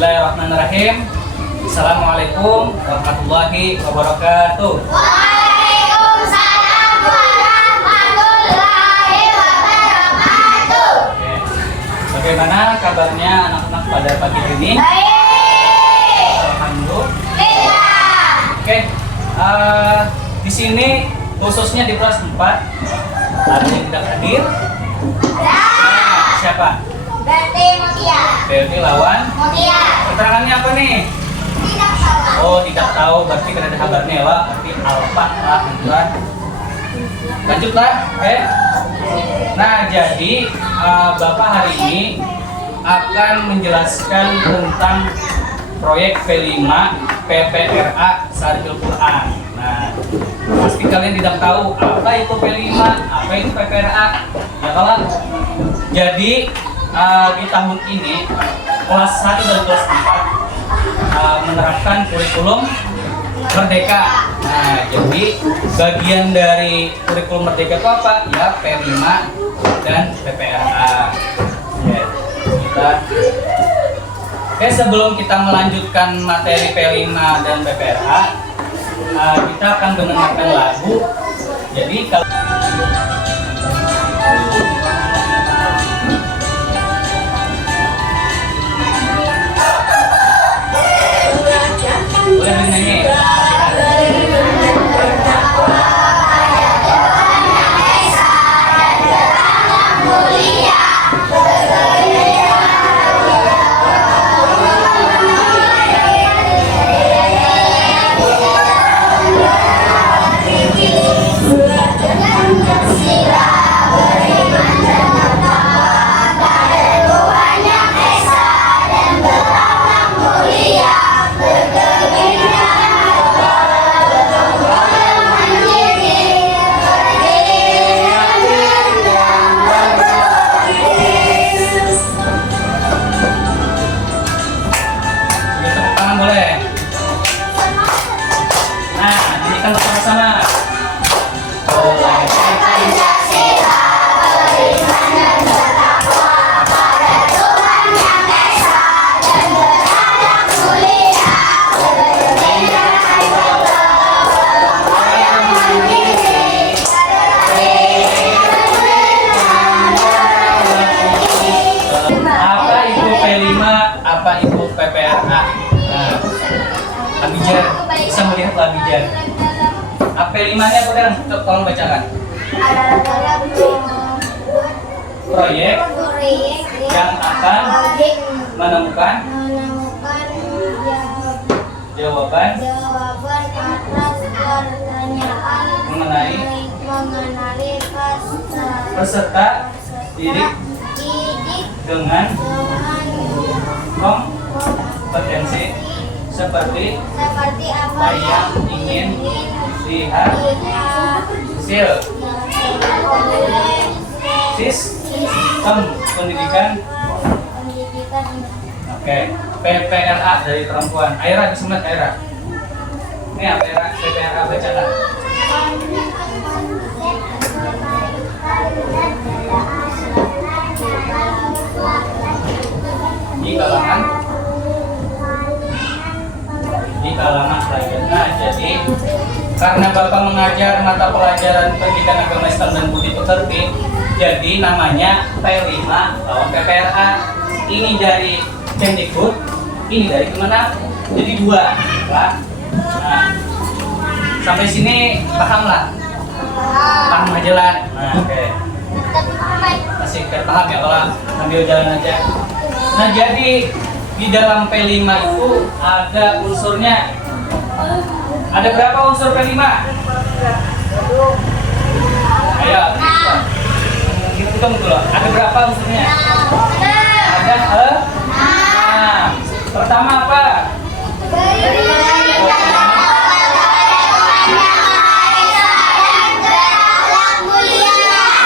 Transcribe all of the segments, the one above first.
Bismillahirrahmanirrahim. Assalamualaikum warahmatullahi wabarakatuh. Waalaikumsalam warahmatullahi wabarakatuh. Oke. Bagaimana kabarnya anak-anak pada pagi ini? Baik. Alhamdulillah. Oke. Di sini khususnya di kelas 4 ada yang tidak hadir. Siapa? Berarti Mutia. Berarti lawan. Mutia. Keterangannya apa nih? Tidak salah. Oh, tidak tahu, berarti kan ada kabarnya ya, Wak. Berarti alfa lah, kan? Lanjutlah, oke? Nah, jadi Bapak hari ini akan menjelaskan tentang proyek P5 PPRA Sarjil Quran. Nah, pasti kalian tidak tahu apa itu P5, apa itu PPRA, ya kawan. Jadi di tahun ini kelas 1 dan kelas 4 menerapkan kurikulum Merdeka. Nah, jadi bagian dari kurikulum Merdeka itu apa? Ya, P5 dan PPRA. Ya, Oke, sebelum kita melanjutkan materi P5 dan PPRA, kita akan mendengarkan lagu. Jadi kalau boleh nyanyi. apa itu PPRA? Nah, Abijar bisa melihat Abijar. P5-nya apa kan? Tolong bacakan. Proyek yang akan menemukan jawaban atas pertanyaan mengenai peserta didik dengan kompetensi seperti apa yang ingin dihasil sistem pendidikan. Oke, PPRA dari perempuan. Aira disemat Aira. Ini apa Aira? PPRA bacakan. Di kalangan pelajar. Nah, jadi karena Bapak mengajar mata pelajaran pendidikan agama Islam dan budi pekerti, jadi namanya P5 lawan PPRA. Ini dari Kemdikbud, ini dari kemana? Jadi dua, Pak. Nah, sampai sini paham lah? Paham aja lah. Nah, oke. Masih paham ya kalau sambil jalan aja. Nah, jadi di dalam P5 itu ada unsurnya. Ada berapa unsur P5? Ayo, hitung dulu. Ada berapa unsurnya? Ada 6. Pertama apa?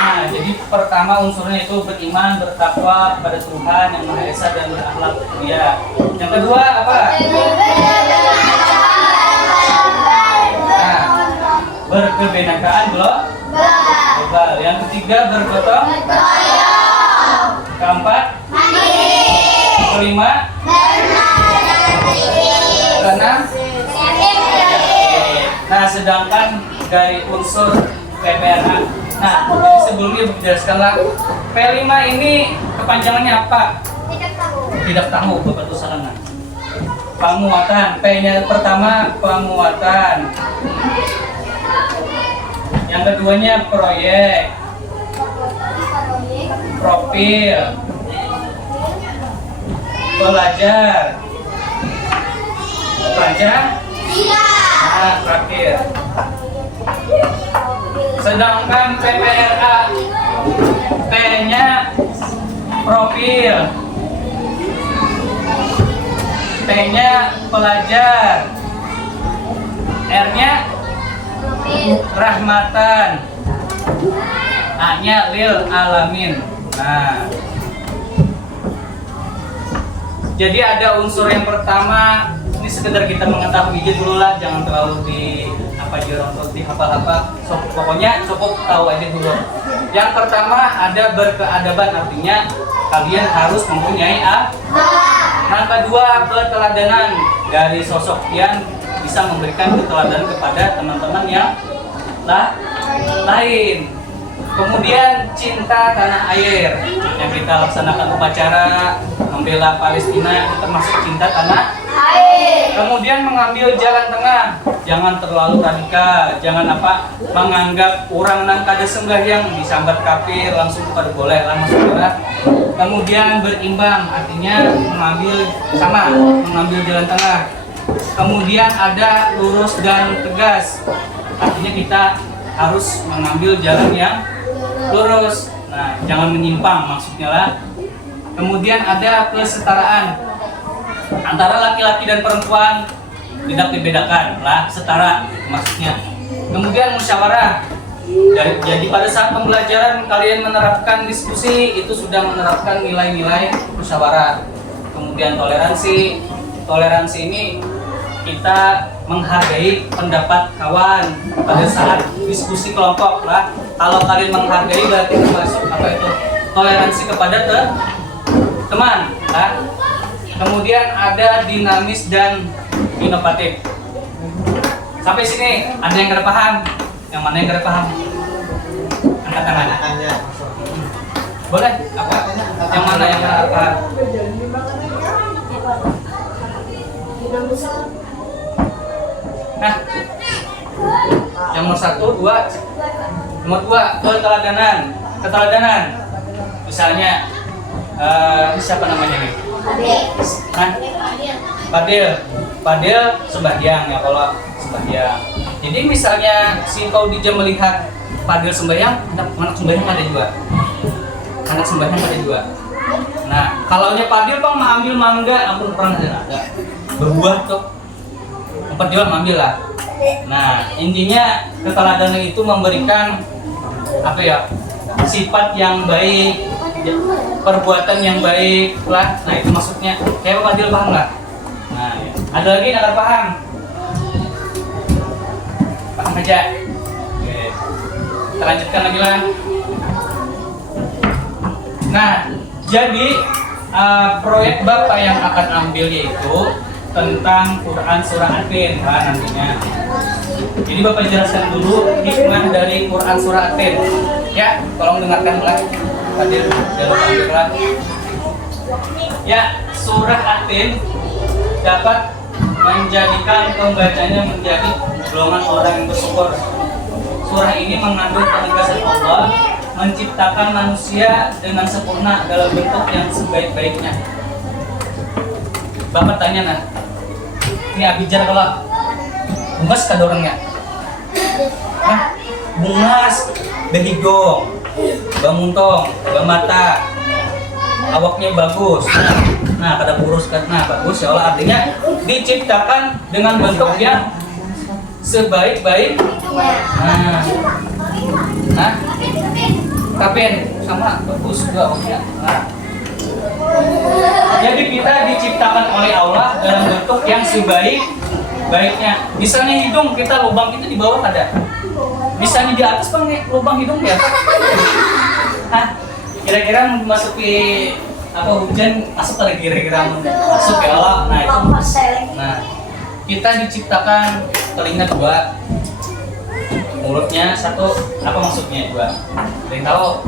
Nah, jadi pertama unsurnya itu beriman, bertakwa kepada Tuhan yang Maha Esa dan berakhlak mulia. Yang kedua apa? Nah, berkebenekaan global. Yang ketiga bergotong royong. Keempat, kelima, keenam kreatif. Nah, sedangkan dari unsur PPRA. Nah, sebelumnya dijelaskanlah P5 ini kepanjangannya apa? Tidak tahu. Tidak tahu Bapak Tusalana. Penguatan. P-nya pertama penguatan. Yang keduanya proyek, profil, pelajar, nah, terakhir. Sedangkan PPRA, P-nya profil, T-nya pelajar, R-nya rahmatan, A-nya lil alamin. Nah, jadi ada unsur yang pertama, ini sekedar kita mengetahui aja dulu lah, jangan terlalu di apa atau dihafal-hafal. Pokoknya cukup tahu aja dulu. Yang pertama ada berkeadaban, artinya kalian harus mempunyai A. Yang kedua keteladanan, dari sosok yang bisa memberikan keteladanan kepada teman-teman yang lain. Kemudian cinta tanah air, yang kita laksanakan upacara membela Palestina itu termasuk cinta tanah air. Kemudian mengambil jalan tengah, jangan terlalu radikal, jangan menganggap orang nang kada sembahyang disambat kafir langsung kepada boleh lah maksudnya. Kemudian berimbang, artinya mengambil jalan tengah. Kemudian ada lurus dan tegas, artinya kita harus mengambil jalan yang lurus. Nah, jangan menyimpang maksudnya lah. Kemudian ada kesetaraan antara laki-laki dan perempuan, tidak dibedakan lah, setara maksudnya. Kemudian musyawarah. Jadi pada saat pembelajaran kalian menerapkan diskusi, itu sudah menerapkan nilai-nilai musyawarah. Kemudian toleransi. Toleransi ini kita menghargai pendapat kawan pada saat diskusi kelompok lah. Kalau kalian menghargai berarti termasuk toleransi kepada teman lah. Kemudian ada dinamis dan inovatif. Sampai sini ada yang nggak paham? Yang mana yang nggak paham? Angkat tangan. Boleh? Apa? Yang mana yang nggak paham? Nah, yang nomor 1, 2. Nomor 2, keteladanan. Misalnya, siapa namanya nih? Fadil sembahyang ya, kalau sembahyang. Jadi misalnya si Kaudija melihat Fadil sembahyang, anak sembahyang ada juga. Anak sembahyang ada juga. Nah, kalau Fadil Bang mengambil mangga, ampun pernah ada. Berbuah tuh. Perjuang ambil lah. Nah, intinya keteladanan itu memberikan sifat yang baik, perbuatan yang baik lah. Nah, itu maksudnya. Kayak Pak Fadil paham nggak? Nah, ada lagi yang nggak paham? Paham aja. Oke. Kita lanjutkan lagi lah. Nah, jadi proyek Bapak yang akan ambil yaitu tentang Quran surah At-Tin nantinya. Jadi Bapak jelaskan dulu hikmah dari Quran surah At-Tin. Ya, tolong dengarkan lagi. Hadir dalam Al-Quran. Ya, surah At-Tin dapat menjadikan pembacanya menjadi golongan orang yang bersyukur. Surah ini mengandung penegasan Allah menciptakan manusia dengan sempurna dalam bentuk yang sebaik-baiknya. Bapak tanya nah, ini abijar kalau bungas kada orangnya? Nah, bungas, behigong, bamuntong, bamata, awaknya bagus. Nah, kada kurus kan? Nah, bagus ya Allah, artinya diciptakan dengan bentuk yang sebaik-baik. Nah, kapin sama bagus juga awaknya. Nah. Jadi kita diciptakan oleh Allah dalam bentuk yang sebaik-baiknya. Misalnya hidung kita lubang itu di bawah ada. Misalnya di atas lubang hidung ya. Nah, kira-kira memasuki hujan masuk kali kira-kira masuk ya Allah. Nah itu. Nah, kita diciptakan telinga 2, mulutnya 1. Apa maksudnya 2? Ada yang tahu?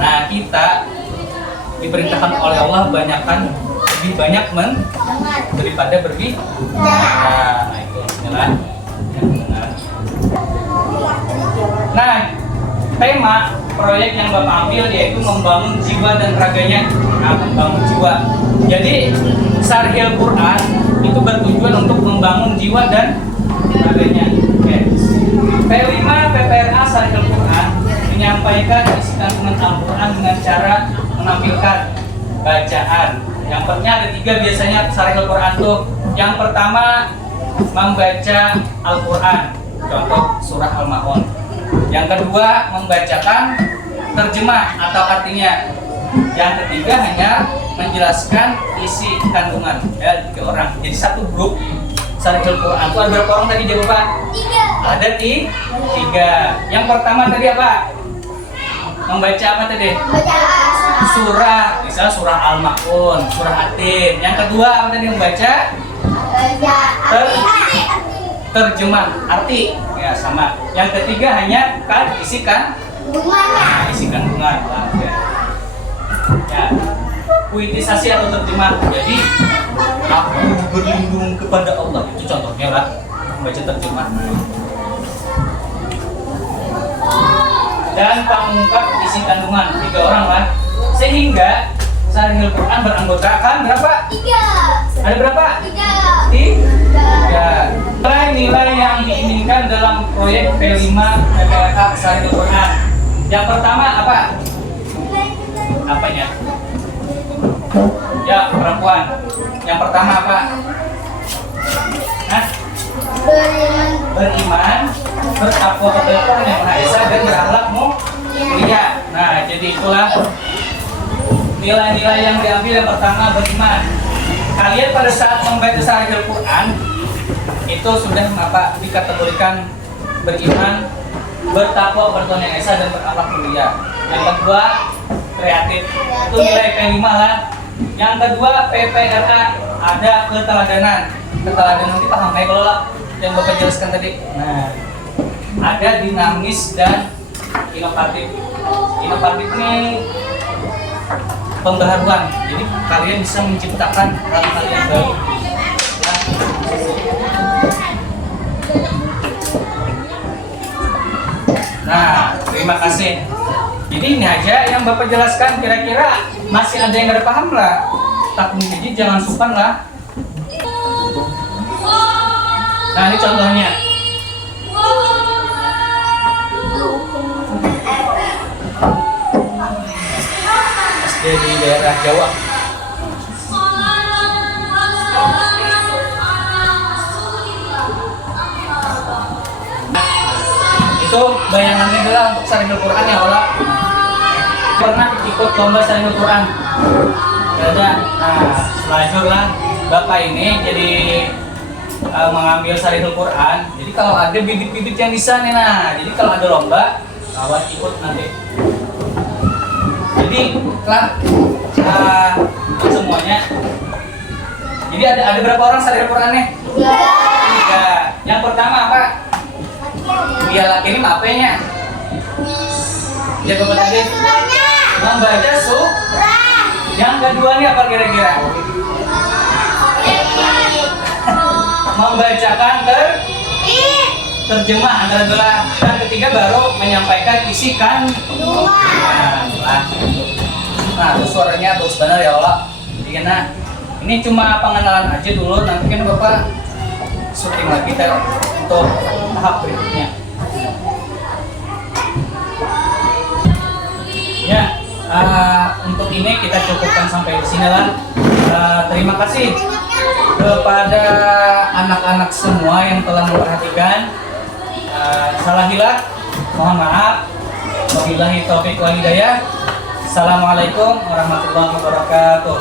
Nah, kita diperintahkan oleh Allah lebih banyak daripada berbicara. Nah, itu inilah yang benar. Nah, tema proyek yang Bapak ambil yaitu membangun jiwa dan raganya. Nah, membangun jiwa. Jadi, Syarhil Quran itu bertujuan untuk membangun jiwa dan raganya. Oke. P5 PPRA Syarhil Quran menyampaikan isi kandungan Al-Quran dengan cara menampilkan bacaan. Yang pertama ada 3 biasanya Syarhil Quran tuh. Yang pertama membaca Al-Quran, contoh surah Al-Ma'un. Yang kedua membacakan terjemah atau artinya. Yang ketiga hanya menjelaskan isi kandungan. Ya, 3 orang. Jadi satu grup Syarhil Quran itu ada berapa orang tadi jawab Pak? 3. Ada 3. Yang pertama tadi apa? Membaca apa tadi? Bacaan. Surah, misalnya surah Al-Ma'un, surah Atin. Yang kedua apa tadi membaca? Terjemah arti. Ya sama. Yang ketiga hanya isi kandungan. Isi kandungan. Ya. Puitisasi atau terjemah. Jadi aku berlindung kepada Allah. Itu contohnya lah membaca terjemah. Dan pengungkap isi kandungan 3 orang lah. Sehingga Syarhil Quran beranggotakan berapa? 3. Ada berapa? 3. 3. Nilai-nilai yang diinginkan dalam proyek P5 PPRA Syarhil Quran. Yang pertama apa? Apanya? Ya, perempuan. Yang pertama apa? Hah? Beriman, bertakwa kepada Tuhan Yang Maha Esa dan berakhlak mulia. Nah, jadi itulah nilai-nilai yang diambil. Yang pertama beriman. Kalian pada saat membaca Syarhil Quran itu sudah dikategorikan beriman, bertakwa kepada Tuhan Yang Esa dan berakhlak mulia. Yang kedua kreatif. Itu nilai P5 lah. Yang kedua PPRA ada keteladanan. Keteladanan itu paham ya kalau yang Bapak jelaskan tadi. Nah, ada dinamis dan inovatif. Inovatif ini pembaharuan. Jadi kalian bisa menciptakan hal-hal yang baru. Nah, terima kasih. Jadi ini aja yang Bapak jelaskan. Kira-kira masih ada yang nggak paham lah. Tak menjadi jangan sungkan lah. Nah, ini contohnya. SD di daerah Jawa. Itu bayangannya adalah untuk Syarhil Quran ya Allah. Pernah ikut lomba Syarhil Quran? Ada. Nah, selajur lah Bapak ini jadi mengambil Syarhil Quran. Jadi kalau ada bibit-bibit yang bisa nih, nah, jadi kalau ada lomba, kawan ikut nanti. Jadi lah semuanya. Jadi ada berapa orang Syarhil Qurannya? 3. Yang pertama apa? Dia laki ini apa-nya? Dia bapak tadi membaca surah. Yang kedua nih apa kira-kira? Membacakan terjemah antara dua. Dan ketiga baru menyampaikan isi kandungan. Nah, itu suaranya bagus benar ya Allah. Jadi nah, ini cuma pengenalan aja dulu. Nanti kan Bapak syuting lagi kita untuk tahap berikutnya. Ya, untuk ini kita cukupkan sampai di sini lah. Terima kasih kepada anak-anak semua yang telah memperhatikan. Salah hilaf, mohon maaf. Wabillahi taufiq wal hidayah. Assalamualaikum warahmatullahi wabarakatuh.